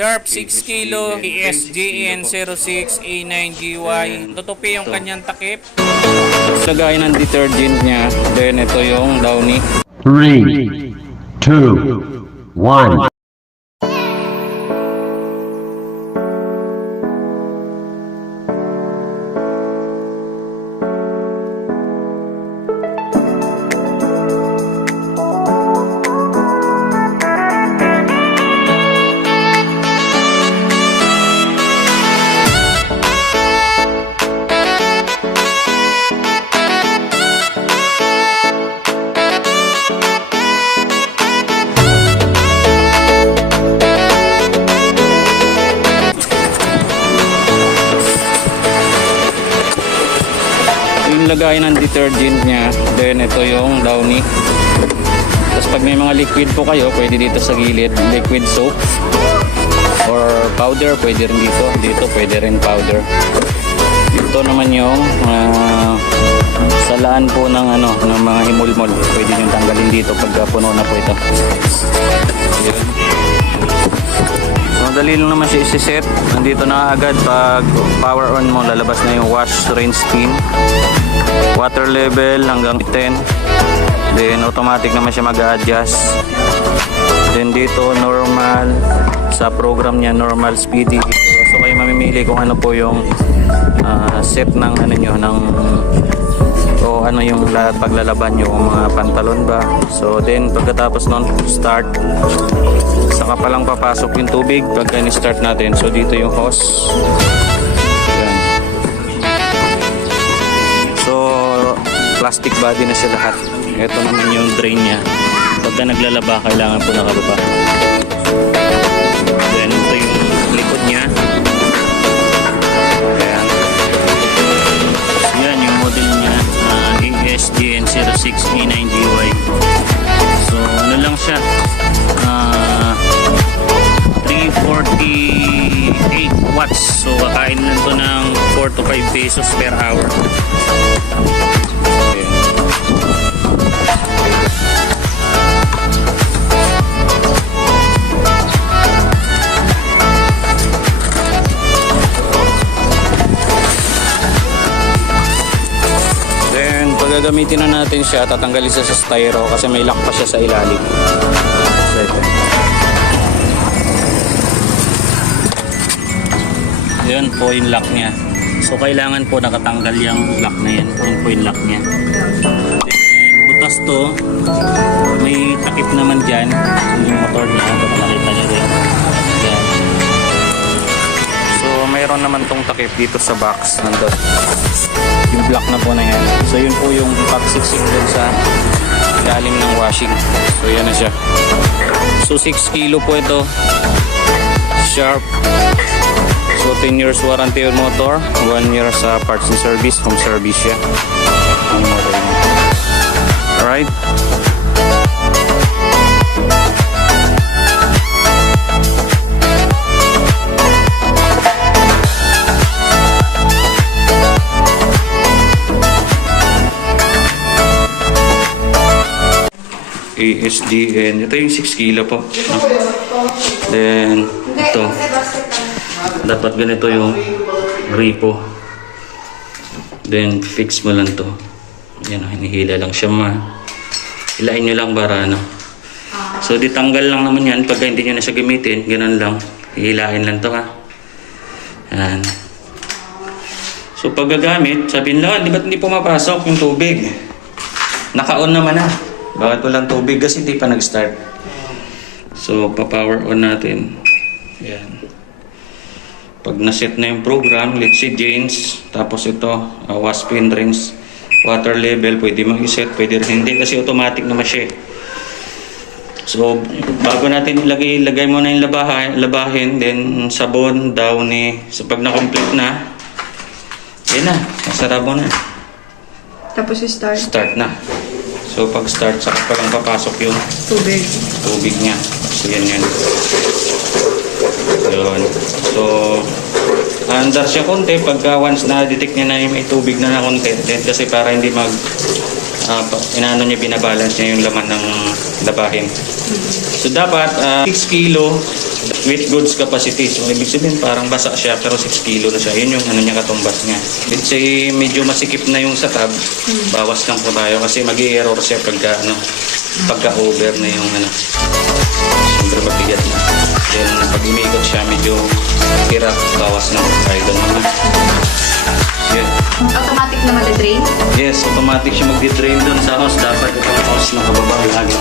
Sharp 6 kilo, ESGN06A9GY. Tutupi yung kanyang takip. Lagay ng detergent niya. Then ito yung Downy. 3, 2, 1. Lagay ng detergent niya. Then ito yung Downy. Tapos pag may mga liquid po kayo, pwede dito sa gilid, liquid soap or powder, pwede rin dito. Dito pwede rin powder. Ito naman yung salaan po ng ng mga himulmol. Pwede nyo tanggalin dito pagka puno na po ito. Ayan. So dali lang naman siya isi-set. Nandito na agad pag power on mo, lalabas na yung wash, rinse, steam. Water level hanggang 10. Then automatic naman siya mag-a-adjust. Then dito normal, sa program niya normal, speedy. So kayo mamimili kung ano po yung set ng yung paglalaban nyo, mga pantalon ba. So then pagkatapos nun start, saka pa lang papasok yung tubig pagka ni-start natin. So dito yung hose. Plastic body na siya lahat. Ito naman yung drain niya. Pagka naglalaba, kailangan po nakababa. Then ito yung likod niya. Ayan. Yan yung model niya. ESGN06A9GY. So ano lang siya. 348 watts. So kakain lang to ng 4 to 5 pesos per hour. Gagamitin na natin siya, tatanggalin siya sa styro kasi may lock pa siya sa ilalim. So, ito. Yun po yung lock niya. So kailangan po nakatanggal yung lock na yan. Yun po yung lock niya. Then, butas to. May takip naman dyan. Yung motor niya. Nakita niya rin. Yan. So mayroon naman tong takip dito sa box. Nandun. Yung block na po na yan. So yun po yung pagsiksik dun sa ilalim ng washing. So yan na siya. So 6 kilo po ito. Sharp. So 10 years warranty on motor. 1 year sa parts and service. Home service siya. Alright. ESGN. Ito yung 6 kilo po. Then, ito. Dapat ganito yung repo. Then, fix mo lang to. Yan, hinihila lang siya hilain nyo lang para So, ditanggal lang naman yan. Pagka hindi nyo na siya gamitin, ganun lang. Hihilain lang to ha. Yan. So, pag gagamit, sabihin lang, di ba't hindi pumapasok yung tubig? Naka-on naman na. Bakit walang tubig? Kasi hindi pa nag-start. So, pa-power on natin. Ayan. Pag na-set na yung program, let's say Janes, tapos ito, wash pin rinse, water level, pwede mo i-set, pwede rin hindi, kasi automatic naman siya. So, bago natin ilagay mo na yung labahin, then sabon, Downy. So, pag na-complete na, yan na, nasarabo na. Tapos start. Start na. So pag start, saka pa lang papasok yung tubig niya. So yan yan. Yun. So andar siya konti pagka once na detect niya na yung may tubig na konti. Then kasi para hindi inaano niya, binabalance niya yung laman ng labahin. So dapat 6 kilo With goods capacity. So, ibig sabihin parang basa siya pero 6 kilo na siya. Yun yung ano niya, katumbas niya. Let's say medyo masikip na yung sa tab, bawas lang po tayo kasi mag-i-error siya pagka-over na yung ano. Siyempre mabigat na. Then pag umikot siya medyo hirap, bawas lang po tayo doon naman. Yun. Automatic na mag-drain? Yes, automatic siya mag-drain doon sa hose. Dapat itong hose nakababa lagi.